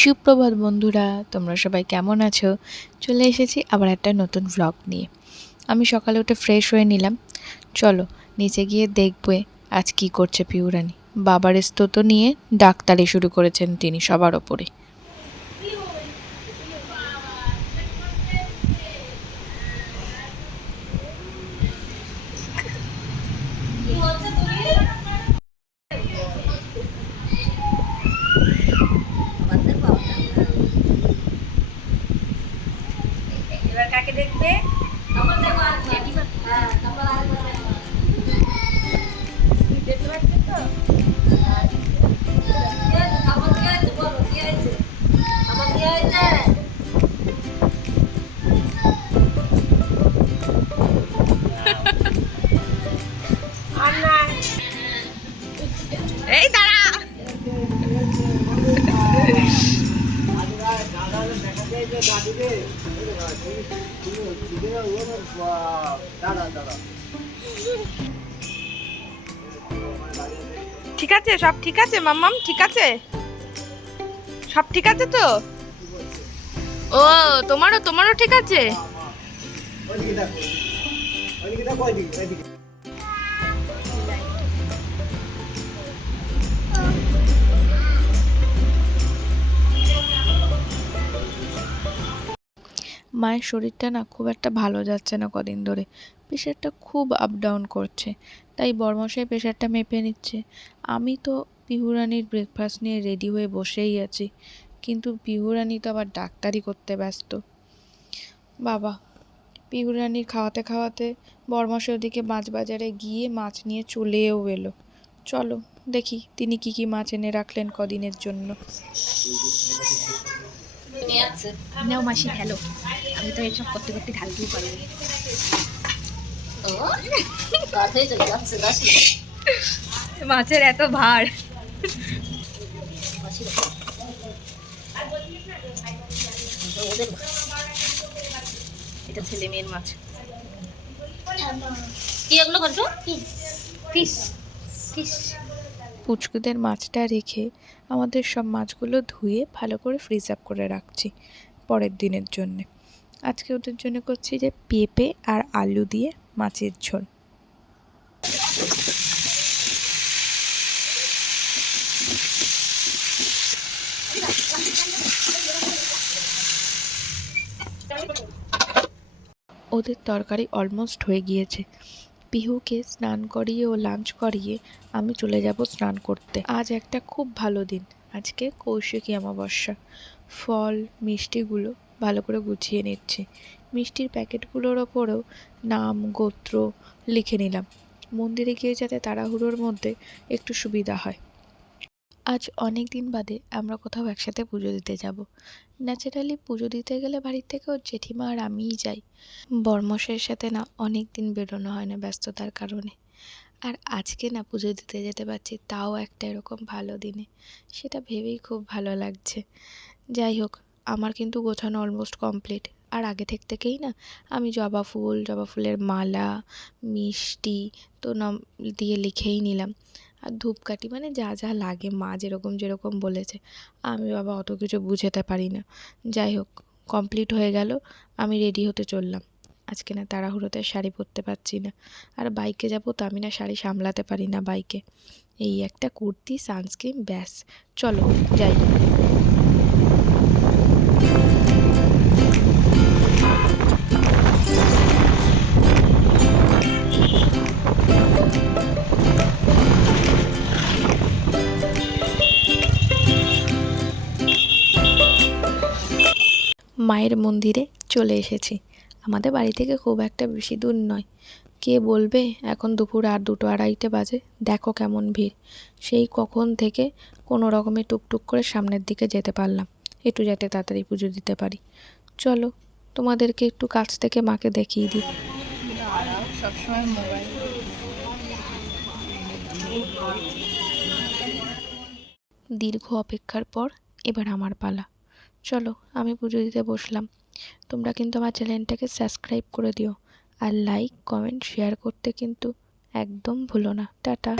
সুপ্রভাত বন্ধুরা, তোমরা সবাই কেমন আছো? চলে এসেছি আবার একটা নতুন ভ্লগ নিয়ে। আমি সকালে উঠে ফ্রেশ হয়ে নিলাম। চলো নিচে গিয়ে দেখবে আজ কি করছে পিউরানি। বাবার স্তোত্র নিয়ে ডাক্তারি শুরু করেছেন তিনি সবার ওপরে। এবার কাকে দেখবে? দেখতে পাচ্ছেন তো? এই দাঁড়া। ঠিক আছে, সব ঠিক আছে মাম্মাম, ঠিক আছে, সব ঠিক আছে তো? ও তোমারও ঠিক আছে? মায়ের শরীরটা না খুব একটা ভালো যাচ্ছে না কদিন ধরে। প্রেশারটা খুব আপ ডাউন করছে, তাই বরমশাই প্রেশারটা মেপে নিচ্ছে। আমি তো পিহুরানির ব্রেকফাস্ট নিয়ে রেডি হয়ে বসেই আছি, কিন্তু পিহুরানি তো আবার ডাক্তারি করতে ব্যস্ত। বাবা, পিহুরানির খাওয়াতে খাওয়াতে বরমশাই ওদিকে মাছ বাজারে গিয়ে মাছ নিয়ে চলেও এলো। চলো দেখি তিনি কি কি মাছ এনে রাখলেন কদিনের জন্য। নাও মাসি ঢালো, আমি তো এসব করতে করতে ঢালতেই পারবো। মাছের এত ভার। এটা ছেলে মেয়ের মাছ। কি এগুলো করছো? Fish fish. পুচকুদের মাছটা রেখে আমাদের সব মাছগুলো ধুয়ে ভালো করে ফ্রিজ আপ করে রাখছি পরের দিনের জন্যে। আজকে ওদের জন্য করছি যে পেঁপে আর আলু দিয়ে মাছের ঝোল। ওদের তরকারি অলমোস্ট হয়ে গিয়েছে। পিহুকে স্নান করিয়ে ও লাঞ্চ করিয়ে আমি চলে যাব স্নান করতে। আজ একটা খুব ভালো দিন, আজকে কৌশিকী অমাবস্যা। ফল মিষ্টিগুলো ভালো করে গুছিয়ে নিচ্ছি। মিষ্টির প্যাকেটগুলোর ওপরেও নাম গোত্র লিখে নিলাম, মন্দিরে গিয়ে যাতে তাড়াহুড়োর মধ্যে একটু সুবিধা হয়। আজ অনেক দিন বাদে আমরা কোথাও একসাথে পুজো দিতে যাব। ন্যাচারালি পুজো দিতে গেলে বাড়ির থেকে ওর জেঠিমা আর আমিই যাই। বরমশাইয়ের সাথে না অনেক দিন বেরোনো হয় না ব্যস্ততার কারণে। আর আজকে না পুজো দিতে যেতে পারছি, তাও একটা এরকম ভালো দিনে, সেটা ভেবেই খুব ভালো লাগছে। যাই হোক, আমার কিন্তু গোছানো অলমোস্ট কমপ্লিট। আর আগে থেকেই না আমি জবা ফুলের মালা, মিষ্টি তো নাম দিয়ে লিখেই নিলাম। আর ধূপকাঠি মানে যা যা লাগে মা যেরকম যেরকম বলেছে। আমি বাবা অত কিছু বুঝতে পারি না। যাই হোক, কমপ্লিট হয়ে গেল। আমি রেডি হতে চললাম। আজকে না তাড়াহুড়োতে শাড়ি পরতে পারছি না। আর বাইকে যাব তো আমি না শাড়ি সামলাতে পারি না বাইকে। এই একটা কুর্তি, সানস্ক্রিন, ব্যাস। চলো যাই। মায়ের মন্দিরে চলে এসেছি। আমাদের বাড়ি থেকে খুব একটা বেশি দূর নয়। কে বলবে এখন দুপুর আর 2-2:30 বাজে। দেখো কেমন ভিড়। সেই কখন থেকে কোনো রকমে টুকটুক করে সামনের দিকে যেতে পারলাম, একটু যাতে তাড়াতাড়ি পুজো দিতে পারি। চলো তোমাদেরকে একটু কাছ থেকে মাকে দেখিয়ে দিই। সবসময় মোবাইল। দীর্ঘ অপেক্ষার পর এবার আমার পালা। চলো আমি পুজো দিতে বসলাম। তোমরা কিন্তু আমার চ্যানেলটাকে সাবস্ক্রাইব করে দিও, আর লাইক কমেন্ট শেয়ার করতে কিন্তু একদম ভুলো না। টাটা।